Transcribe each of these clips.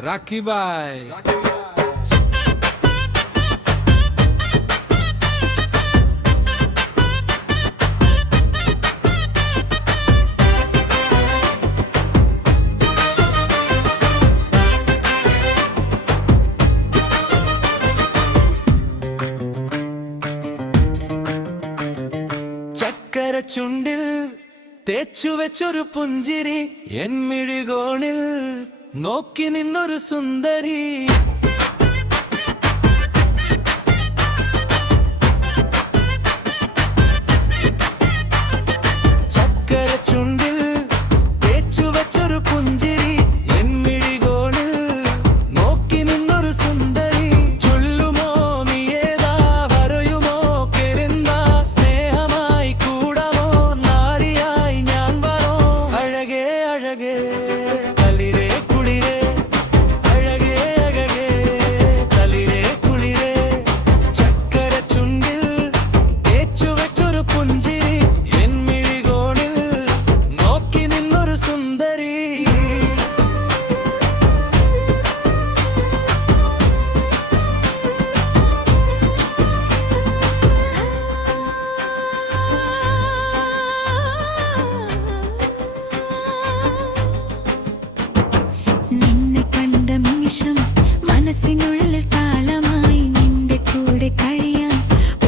राखी bye ചക്കര ചുണ്ടിൽ തേച്ചു വെച്ചൊരു പുഞ്ചിരി എൻ മിഴികോണിൽ നോക്കി നിന്നൊരു സുന്ദരി ചക്കര ചുണ്ടിൽ തേച്ചു വെച്ചൊരു പുഞ്ചിരി എൻ മിഴികോണിൽ നോക്കി നിന്നൊരു സുന്ദരി ചൊല്ലുമോ നീ ഏതാ പറയുമോ കെരുന്ന സ്നേഹമായി കൂടമോ നാരിയായി ഞാൻ വരോ അഴകേ അഴകേ തളിരേ കുളിരേ അഴകേ അഴകേ തളിരേ കുളിരേ ചക്കര ചുണ്ടിൽ തേച്ചു വെച്ചൊരു പുഞ്ചിരി എൻ മിഴികോണിൽ നോക്കി നിന്നൊരു സുന്ദരി നിന്നെ കണ്ട നിമിഷം മനസ്സിനുള്ളിൽ താളമായി നിന്റെ കൂടെ കഴിയാൻ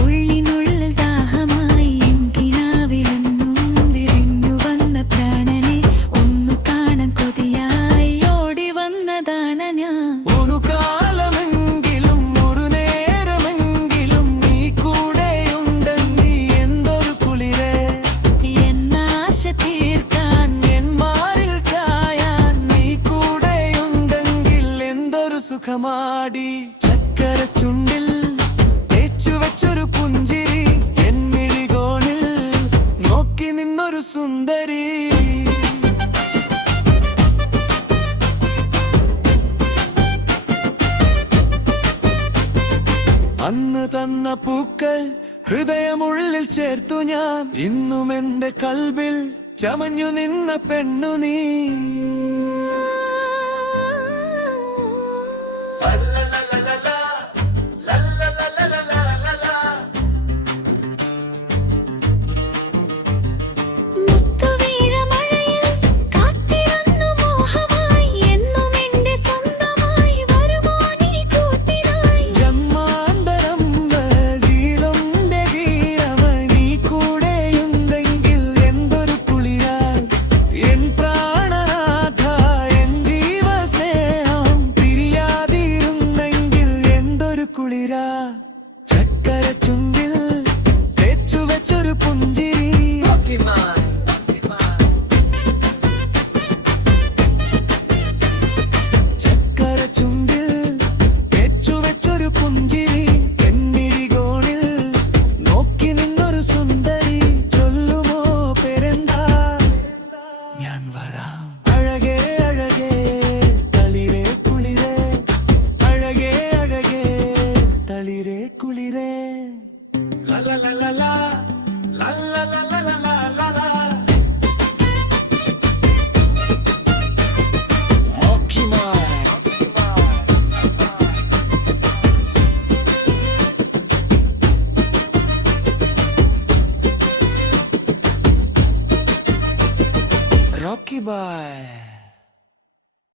ഉള്ളിനുള്ളിൽ ദാഹമായി എങ്കിനാവിലെന്നും വിരിഞ്ഞു വന്ന പ്രാണനെ ഒന്നു കാണാൻ കൊതിയായി ഓടി വന്നതാണ് ഞാൻ ഒരു കാലമെങ്കിലും ഒരു നേരമെങ്കിലും നീ കൂടെയുണ്ടെങ്കിൽ എന്തൊരു കുളിരേ എന്നാശ തീർക്കാൻ എൻ മാറിൽ ചായാൻ നീ കൂടെയുണ്ടെങ്കിൽ എന്തൊരു സുഖമാടി ചക്കര ചുണ്ടിൽ തേച്ചു വെച്ചൊരു പുഞ്ചിരി എൻ മിഴികോണിൽ നോക്കി നിന്നൊരു സുന്ദരി അന്ന് തന്ന പൂക്കൾ ഹൃദയമുള്ളിൽ ചേർത്തു ഞാൻ ഇന്നും എന്റെ കൽബിൽ ചമഞ്ഞു നിന്ന പെണ്ണു നീ മുത്തുവീഴമഴയിൽ കാത്തിരുന്നു മോഹമായി എന്നും എന്റെ സ്വന്തമായി വരുമോ നീ കൂട്ടിനായി ജന്മാന്തരം ജീവന്റെ ഗീരമായി നീ കൂടെയുണ്ടെങ്കിൽ എന്തൊരു കുളിരാ എൻ പ്രാണനാഥ എൻ ജീവസ്നേഹം പിരിയാതിരുന്നെങ്കിൽ എന്തൊരു കുളിരാ ചക്കര ചുണ്ടിൽ തേച്ചു വെച്ചൊരു പുഞ്ചിരി ചക്കര ചുണ്ടിൽ തേച്ചു വെച്ചൊരു പുഞ്ചിരി എൻ മിഴികോണിൽ നോക്കി നിന്നൊരു സുന്ദരി ചൊല്ലുമോ പേരെന്താ ഞാൻ വരാം അഴകേ അഴകേ തളിരേ കുളിരേ അഴകേ അഴകേ തളിരേ കുളിരേ ലാ ലാ ലാ ലാ ലാ ലാ ലാ ലാ ലാ ലാ ലാ ലാ Rocky Boy